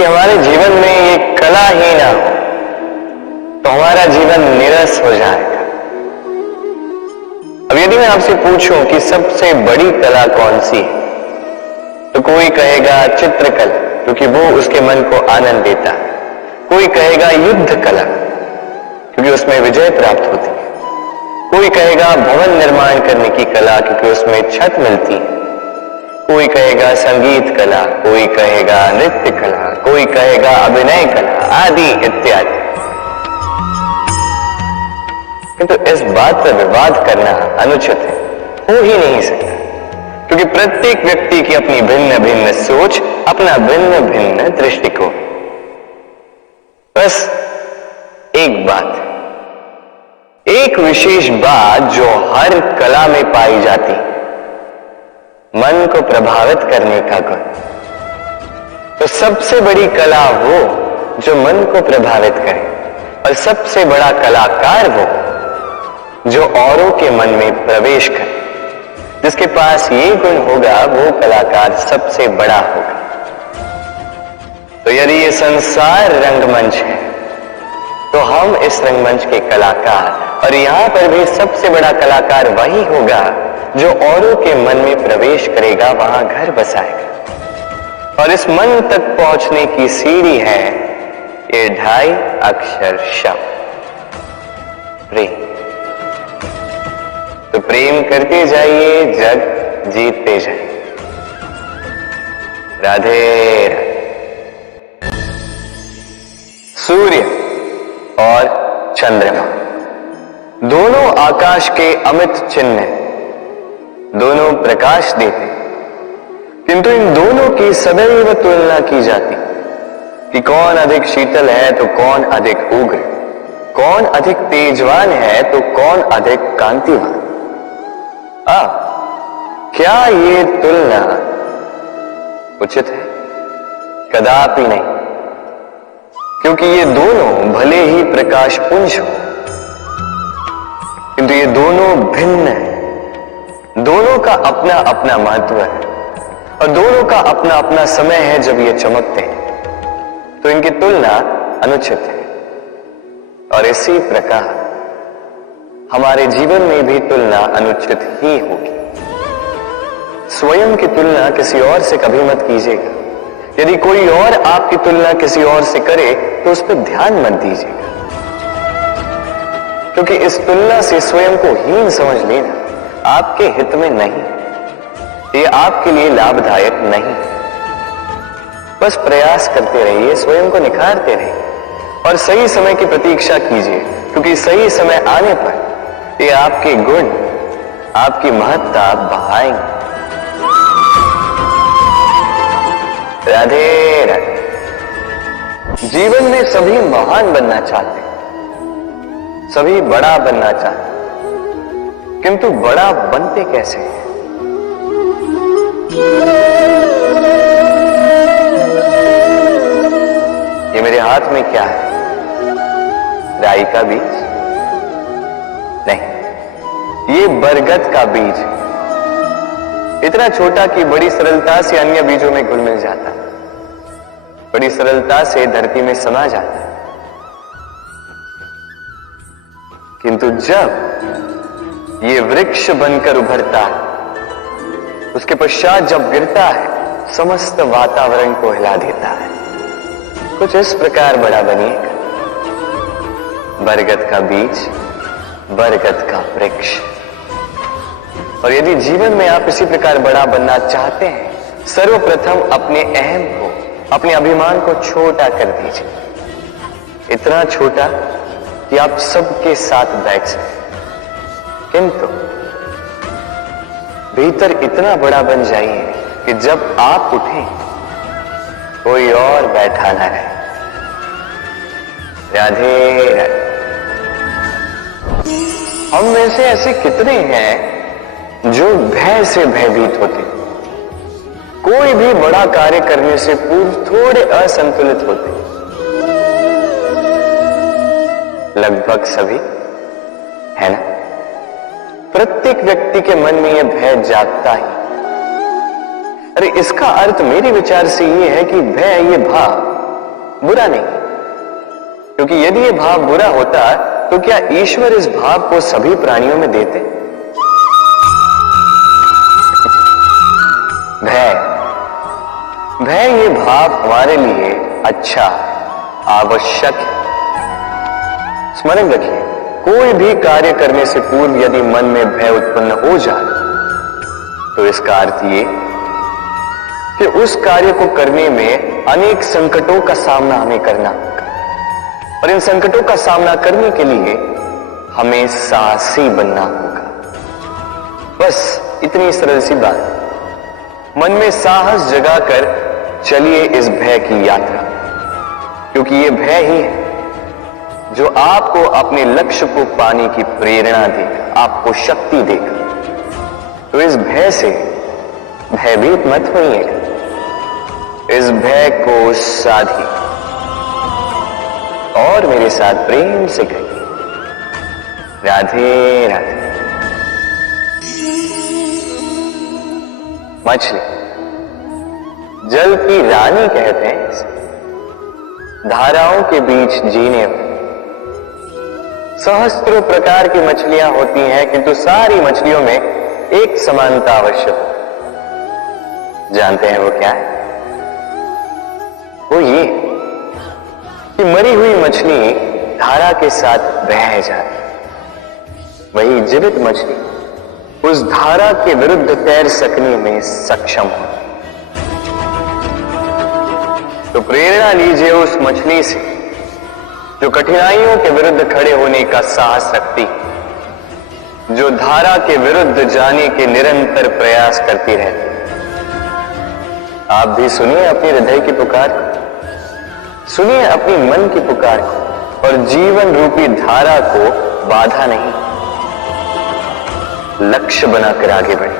कि हमारे जीवन में ये कला ही ना हो तो हमारा जीवन निरस हो जाएगा। अब यदि मैं आपसे पूछूं कि सबसे बड़ी कला कौन सी है, तो कोई कहेगा चित्रकला, क्योंकि वो उसके मन को आनंद देता है। कोई कहेगा युद्ध कला, क्योंकि उसमें विजय प्राप्त होती है। कोई कहेगा भवन निर्माण करने की कला, क्योंकि उसमें छत मिलती है। कोई कहेगा संगीत कला, कोई कहेगा नृत्य कला, कोई कहेगा अभिनय कला आदि इत्यादि। किंतु इस बात पर विवाद करना अनुचित है, हो ही नहीं सकता, क्योंकि प्रत्येक व्यक्ति की अपनी भिन्न भिन्न सोच, अपना भिन्न भिन्न दृष्टिकोण। बस एक बात, एक विशेष बात जो हर कला में पाई जाती है, मन को प्रभावित करने का गुण। तो सबसे बड़ी कला वो जो मन को प्रभावित करे, और सबसे बड़ा कलाकार वो जो औरों के मन में प्रवेश करे। जिसके पास ये गुण होगा वो कलाकार सबसे बड़ा होगा। तो यदि ये संसार रंगमंच है तो हम इस रंगमंच के कलाकार, और यहां पर भी सबसे बड़ा कलाकार वही होगा जो औरों के मन में प्रवेश करेगा, वहां घर बसाएगा। और इस मन तक पहुंचने की सीढ़ी है ये 2.5 अक्षर शब्द प्रेम। तो प्रेम करते जाइए, जग जीतते जाइए। राधे राधे। सूर्य और चंद्रमा दोनों आकाश के अमित चिन्ह, दोनों प्रकाश देते, किंतु इन दोनों की सदैव तुलना की जाती कि कौन अधिक शीतल है तो कौन अधिक उग्र, कौन अधिक तेजवान है तो कौन अधिक कांतिवान। क्या ये तुलना उचित है? कदापि नहीं, क्योंकि ये दोनों भले ही प्रकाश पुंज हो, किंतु ये दोनों भिन्न है। दोनों का अपना अपना महत्व है, और दोनों का अपना अपना समय है जब ये चमकते हैं। तो इनकी तुलना अनुचित है। और इसी प्रकार हमारे जीवन में भी तुलना अनुचित ही होगी। स्वयं की तुलना किसी और से कभी मत कीजिएगा। यदि कोई और आपकी तुलना किसी और से करे तो उस पर ध्यान मत दीजिएगा, क्योंकि इस तुलना से स्वयं को हीन समझ लेना आपके हित में नहीं, ये आपके लिए लाभदायक नहीं। बस प्रयास करते रहिए, स्वयं को निखारते रहिए, और सही समय की प्रतीक्षा कीजिए, क्योंकि सही समय आने पर ये आपके गुण, आपकी महत्ता बढ़ाएंगे। राधे राधे। जीवन में सभी महान बनना चाहते हैं, सभी बड़ा बनना चाहते हैं, किंतु बड़ा बनते कैसे हैं? ये मेरे हाथ में क्या है? राई का बीज? नहीं, ये बरगद का बीज है। इतना छोटा कि बड़ी सरलता से अन्य बीजों में घुल मिल जाता है, बड़ी सरलता से धरती में समा जाता है। किंतु जब ये वृक्ष बनकर उभरता है, उसके पश्चात जब गिरता है, समस्त वातावरण को हिला देता है। कुछ इस प्रकार बड़ा बनिएगा, बरगद का बीज, बरगद का वृक्ष। और यदि जीवन में आप इसी प्रकार बड़ा बनना चाहते हैं, सर्वप्रथम अपने अहम को, अपने अभिमान को छोटा कर दीजिए। इतना छोटा कि आप सबके साथ बैठ सकें, किंतु भीतर इतना बड़ा बन जाइए कि जब आप उठें कोई और बैठा ना रहे। राधे राधे। हम में से ऐसे कितने हैं जो भय से भयभीत होते, कोई भी बड़ा कार्य करने से पूर्व थोड़े असंतुलित होते। लगभग सभी, है ना? प्रत्येक व्यक्ति के मन में यह भय जागता ही। अरे इसका अर्थ मेरे विचार से यह है कि भय, ये भाव बुरा नहीं, क्योंकि यदि ये भाव बुरा होता तो क्या ईश्वर इस भाव को सभी प्राणियों में देते? भय ये भाव हमारे लिए अच्छा, आवश्यक है। स्मरण रखिए, कोई भी कार्य करने से पूर्व यदि मन में भय उत्पन्न हो जाए तो इसका अर्थ ये कि उस कार्य को करने में अनेक संकटों का सामना हमें करना होगा, और इन संकटों का सामना करने के लिए हमें साहसी बनना होगा। बस इतनी सरल सी बात। मन में साहस जगाकर चलिए इस भय की यात्रा, क्योंकि ये भय ही है जो आपको अपने लक्ष्य को पाने की प्रेरणा देगा, आपको शक्ति देगा। तो इस भय से भयभीत मत होइएगा, इस भय को साधिए और मेरे साथ प्रेम से कहिए, राधे राधे। मछली जल की रानी कहते हैं इसे, धाराओं के बीच जीने वाली। सहस्त्रों प्रकार की मछलियां होती हैं, किंतु सारी मछलियों में एक समानता अवश्य हो। जानते हैं वो क्या है? वो ये कि मरी हुई मछली धारा के साथ बह जाती, वही जीवित मछली उस धारा के विरुद्ध तैर सकने में सक्षम हो। तो प्रेरणा लीजिए उस मछली से जो कठिनाइयों के विरुद्ध खड़े होने का साहस रखती, जो धारा के विरुद्ध जाने के निरंतर प्रयास करती रहती। आप भी सुनिए अपने हृदय की पुकार को, सुनिए अपनी मन की पुकार को, और जीवन रूपी धारा को बाधा नहीं, लक्ष्य बनाकर आगे बढ़े।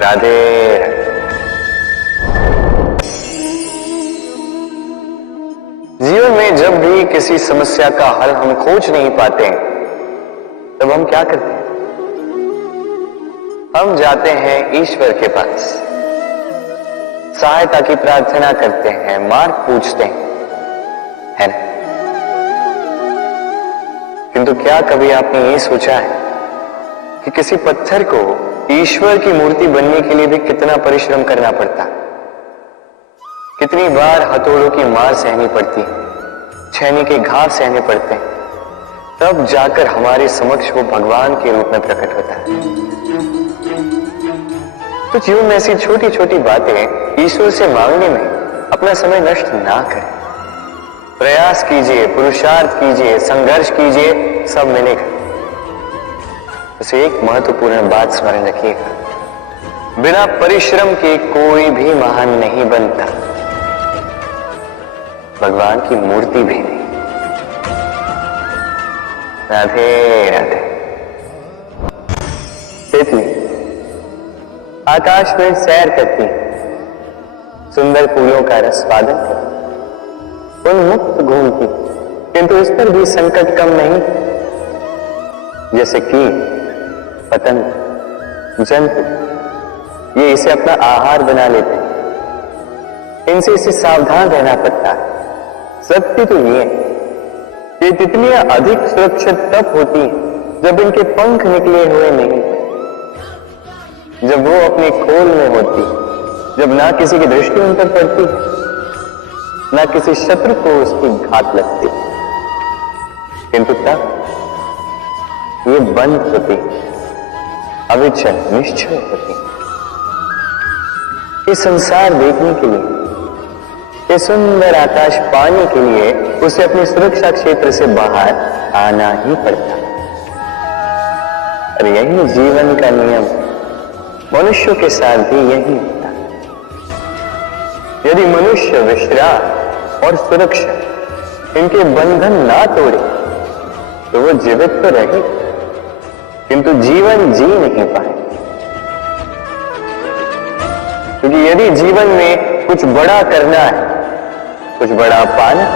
राधे राधे। जीवन में जब भी किसी समस्या का हल हम खोज नहीं पाते तब हम क्या करते हैं? हम जाते हैं ईश्वर के पास, सहायता की प्रार्थना करते हैं, मार्ग पूछते हैं, है ना? किंतु क्या कभी आपने ये सोचा है कि किसी पत्थर को ईश्वर की मूर्ति बनने के लिए भी कितना परिश्रम करना पड़ता, कितनी बार हथौड़ों की मार सहनी पड़ती, छेनी के घाव सहने पड़ते हैं, तब जाकर हमारे समक्ष वो भगवान के रूप में प्रकट होता है। तो जीवन में ऐसी छोटी छोटी बातें ईश्वर से मांगने में अपना समय नष्ट ना करें। प्रयास कीजिए, पुरुषार्थ कीजिए, संघर्ष कीजिए, सब मिलेगा। उसे एक महत्वपूर्ण बात स्मरण रखिएगा, बिना परिश्रम के कोई भी महान नहीं बनता, भगवान की मूर्ति भी नहीं। राधे राधे। तितली आकाश में सैर करती, सुंदर फूलों का रसपादन करती, उन्मुक्त घूमती, किंतु इस पर भी संकट कम नहीं। जैसे कि पतंग, जंतु, ये इसे अपना आहार बना लेते हैं, इनसे इसे सावधान रहना पड़ता है। सत्य तो ये है कि तितलियां अधिक सुरक्षित तब होती हैं जब इनके पंख निकले हुए नहीं, जब वो अपने खोल में होती, जब ना किसी की दृष्टि उन पर पड़ती, ना किसी शत्रु को उसकी घात लगती, किंतु तब ये बंद होती, अविचल निश्चय होती। इस संसार देखने के लिए, ये सुंदर आकाश पाने के लिए उसे अपने सुरक्षा क्षेत्र से बाहर आना ही पड़ता। और यही जीवन का नियम, मनुष्यों के साथ भी यही होता है। यदि मनुष्य विश्राम और सुरक्षा इनके बंधन ना तोड़े तो वो जीवित तो रहे, किंतु जीवन जी नहीं पाए। क्योंकि यदि जीवन में कुछ बड़ा करना है, कुछ बड़ा पाना,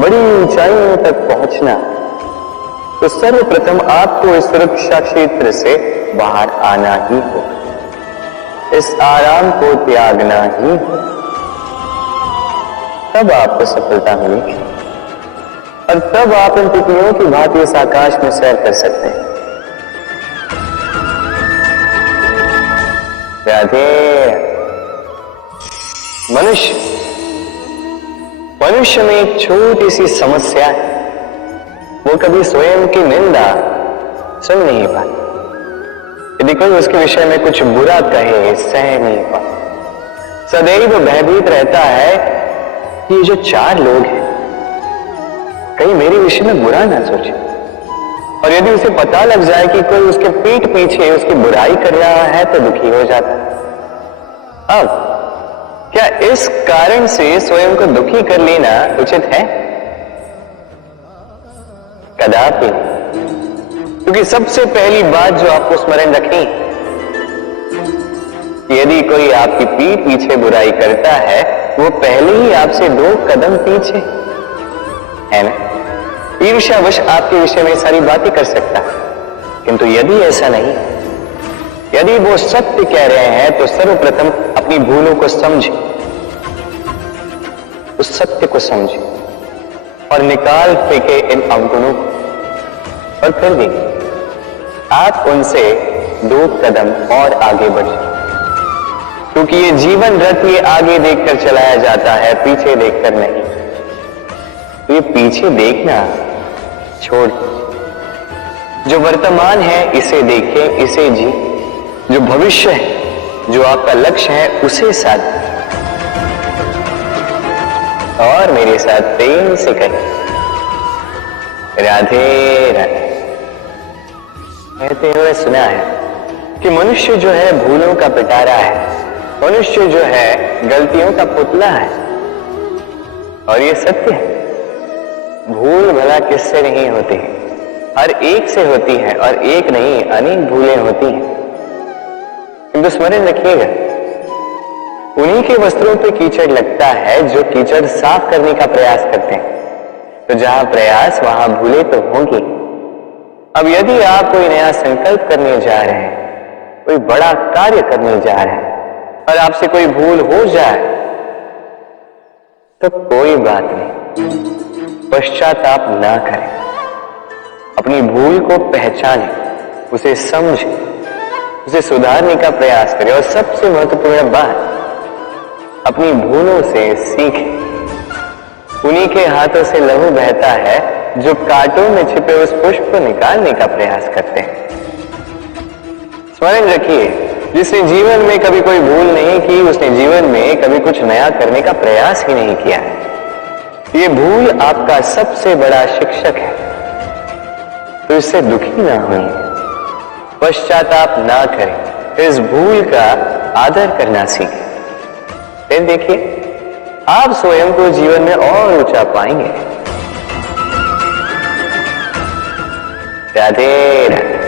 बड़ी ऊंचाइयों तक पहुंचना, तो सर्वप्रथम आपको इस सुरक्षा क्षेत्र से बाहर आना ही होगा। इस आराम को त्यागना ही, तब आपको सफलता मिलेगी और तब आप इन तितलियों की भांति इस आकाश में सैर कर सकते हैं। राधे। मनुष्य में एक छोटी सी समस्या है, वो कभी स्वयं की निंदा सुन नहीं पाता। यदि कोई उसके विषय में कुछ बुरा कहे सह नहीं पाता। सदैव भयभीत रहता है कि ये जो चार लोग हैं कहीं मेरे विषय में बुरा ना सोचे, और यदि उसे पता लग जाए कि कोई उसके पीठ पीछे उसकी बुराई कर रहा है तो दुखी हो जाता है। अब क्या इस कारण से स्वयं को दुखी कर लेना उचित है? कदापि। क्योंकि सबसे पहली बात जो आपको स्मरण रखनी, यदि कोई आपकी पीठ पीछे बुराई करता है वो पहले ही आपसे 2 कदम पीछे है ना। ईर्ष्यावश आपके विषय में सारी बातें कर सकता है, किंतु यदि ऐसा नहीं, यदि वो सत्य कह रहे हैं तो सर्वप्रथम अपनी भूलों को समझे, उस सत्य को समझे और निकाल फेंके इन अवगुणों को, और फिर भी आप उनसे 2 कदम और आगे बढ़े। क्योंकि ये जीवन रथ ये आगे देखकर चलाया जाता है, पीछे देखकर नहीं। तो ये पीछे देखना छोड़, जो वर्तमान है इसे देखें, इसे जी। जो भविष्य है, जो आपका लक्ष्य है, उसे साध और मेरे साथ प्रेम से कहें, राधे राधे। कहते हुए सुना है कि मनुष्य जो है भूलों का पिटारा है, मनुष्य जो है गलतियों का पुतला है। और ये सत्य है, भूल भला किससे नहीं होती है, हर एक से होती है, और एक नहीं अनेक भूलें होती हैं। किंतु स्मरण रखिएगा, उन्हीं के वस्त्रों पे कीचड़ लगता है जो कीचड़ साफ करने का प्रयास करते हैं। तो जहां प्रयास वहां भूलें तो होंगी। अब यदि आप कोई नया संकल्प करने जा रहे हैं, कोई बड़ा कार्य करने जा रहे हैं, और आपसे कोई भूल हो जाए तो कोई बात नहीं, पश्चाताप ना करें। अपनी भूल को पहचानें, उसे समझें, उसे सुधारने का प्रयास करें, और सबसे महत्वपूर्ण बात, अपनी भूलों से सीखें। उन्हीं के हाथों से लहू बहता है जो कांटों में छिपे उस पुष्प को निकालने का प्रयास करते हैं। स्मरण रखिए, जिसने जीवन में कभी कोई भूल नहीं की, उसने जीवन में कभी कुछ नया करने का प्रयास ही नहीं किया है। ये भूल आपका सबसे बड़ा शिक्षक है, तो इससे दुखी ना होइए, पश्चाताप ना करें, इस भूल का आदर करना सीखें। फिर देखिए, आप स्वयं को जीवन में और ऊंचा पाएंगे। राधे राधे।